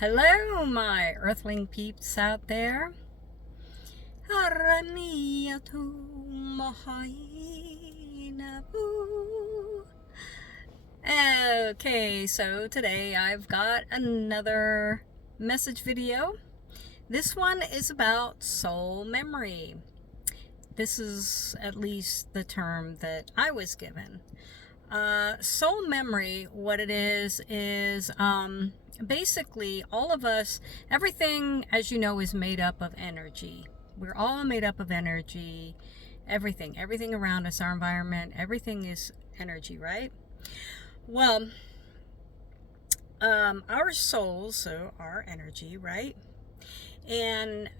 Hello, my earthling peeps out there. Okay, so today I've got another message video. This one is about soul memory. This is at least the term that I was given. Soul memory, what it is basically all of us, everything, as you know, is made up of energy. We're all made up of energy. Everything around us, our environment, everything is energy, right? Well, our souls, so our energy, right? And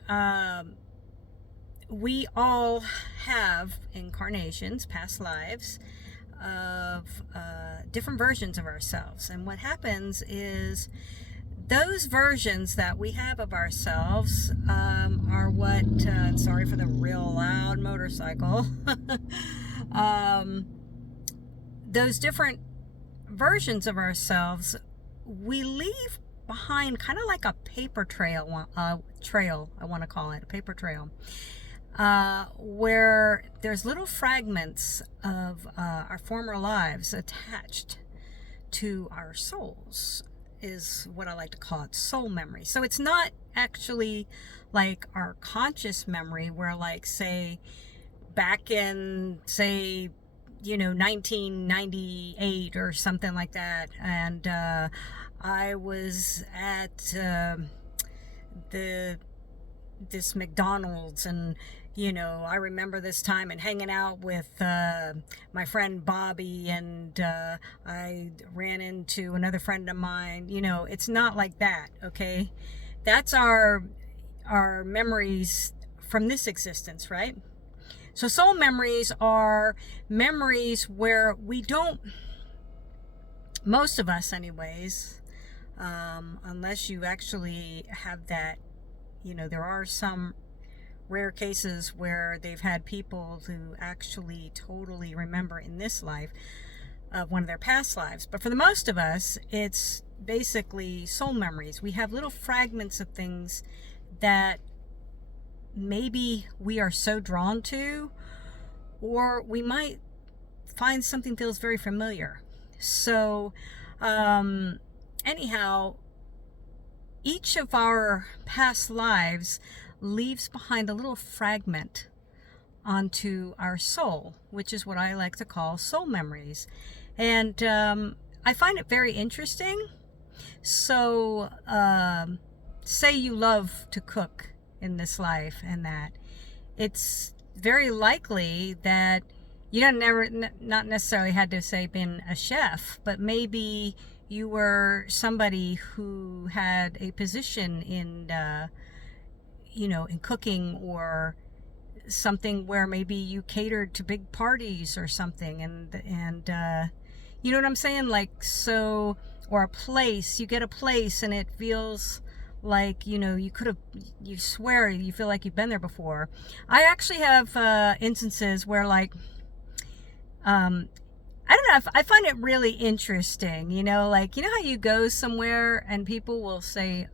we all have incarnations, past lives, of different versions of ourselves. And what happens is those versions that we have of ourselves are what, sorry for the real loud motorcycle, those different versions of ourselves, we leave behind kind of like a paper trail, I want to call it, a paper trail. Where there's little fragments of our former lives attached to our souls, is what I like to call it, soul memory. So it's not actually like our conscious memory where, like, say, back in, say, 1998 or something like that, and I was at this McDonald's, and I remember this time and hanging out with my friend Bobby, and I ran into another friend of mine. It's not like that, okay? That's our memories from this existence, right? So soul memories are memories where we don't, most of us anyways, unless you actually have that, there are some rare cases where they've had people who actually totally remember in this life of one of their past lives. But for the most of us, it's basically soul memories. We have little fragments of things that maybe we are so drawn to, or we might find something feels very familiar. So anyhow, each of our past lives leaves behind a little fragment onto our soul, which is what I like to call soul memories. And I find it very interesting. So say you love to cook in this life, and that it's very likely that you not necessarily had to say been a chef, but maybe you were somebody who had a position in in cooking, or something where maybe you catered to big parties or something, and you know what I'm saying, like, so, or a place, you get a place and it feels like you could have, you swear you feel like you've been there before. I actually have instances where, like, I don't know, I find it really interesting, like, how you go somewhere and people will say,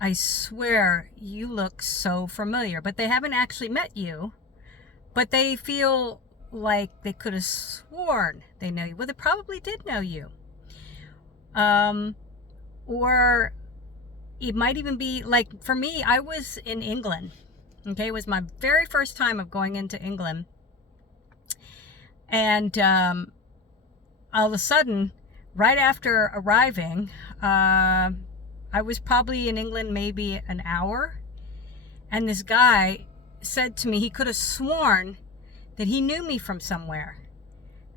I swear you look so familiar, but they haven't actually met you, but they feel like they could have sworn they know you. Well, they probably did know you. Or it might even be, like, for me, I was in England. Okay, it was my very first time of going into England. And all of a sudden, right after arriving, I was probably in England maybe an hour, and this guy said to me he could have sworn that he knew me from somewhere.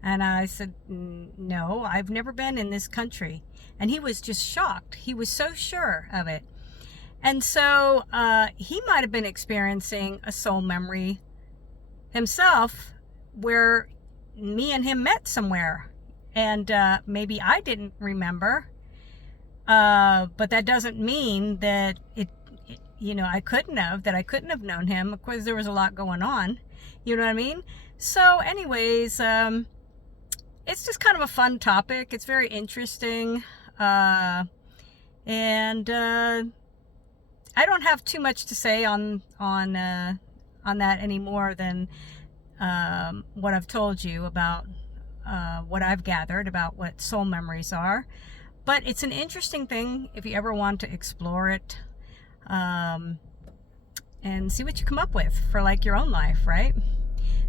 And I said, no, I've never been in this country. And he was just shocked. He was so sure of it. And so he might have been experiencing a soul memory himself where me and him met somewhere. And maybe I didn't remember. But that doesn't mean that I couldn't have known him. Of course, there was a lot going on. You know what I mean? So anyways, it's just kind of a fun topic. It's very interesting. And I don't have too much to say on that any more than what I've told you about what I've gathered about what soul memories are. But it's an interesting thing if you ever want to explore it, and see what you come up with for like your own life, right?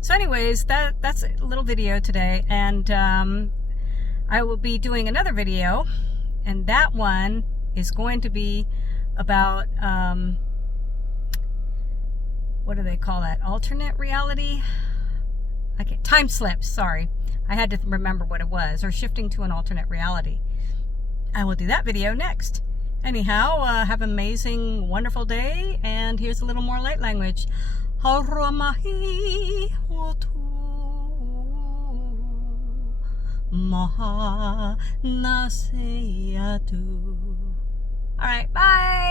So anyways, that's a little video today, and I will be doing another video, and that one is going to be about what do they call that? Alternate reality? Okay, time slips, sorry. I had to remember what it was, or shifting to an alternate reality. I will do that video next. Anyhow, have an amazing, wonderful day, and here's a little more light language. Haramahi otu maha naseatu. All right, bye.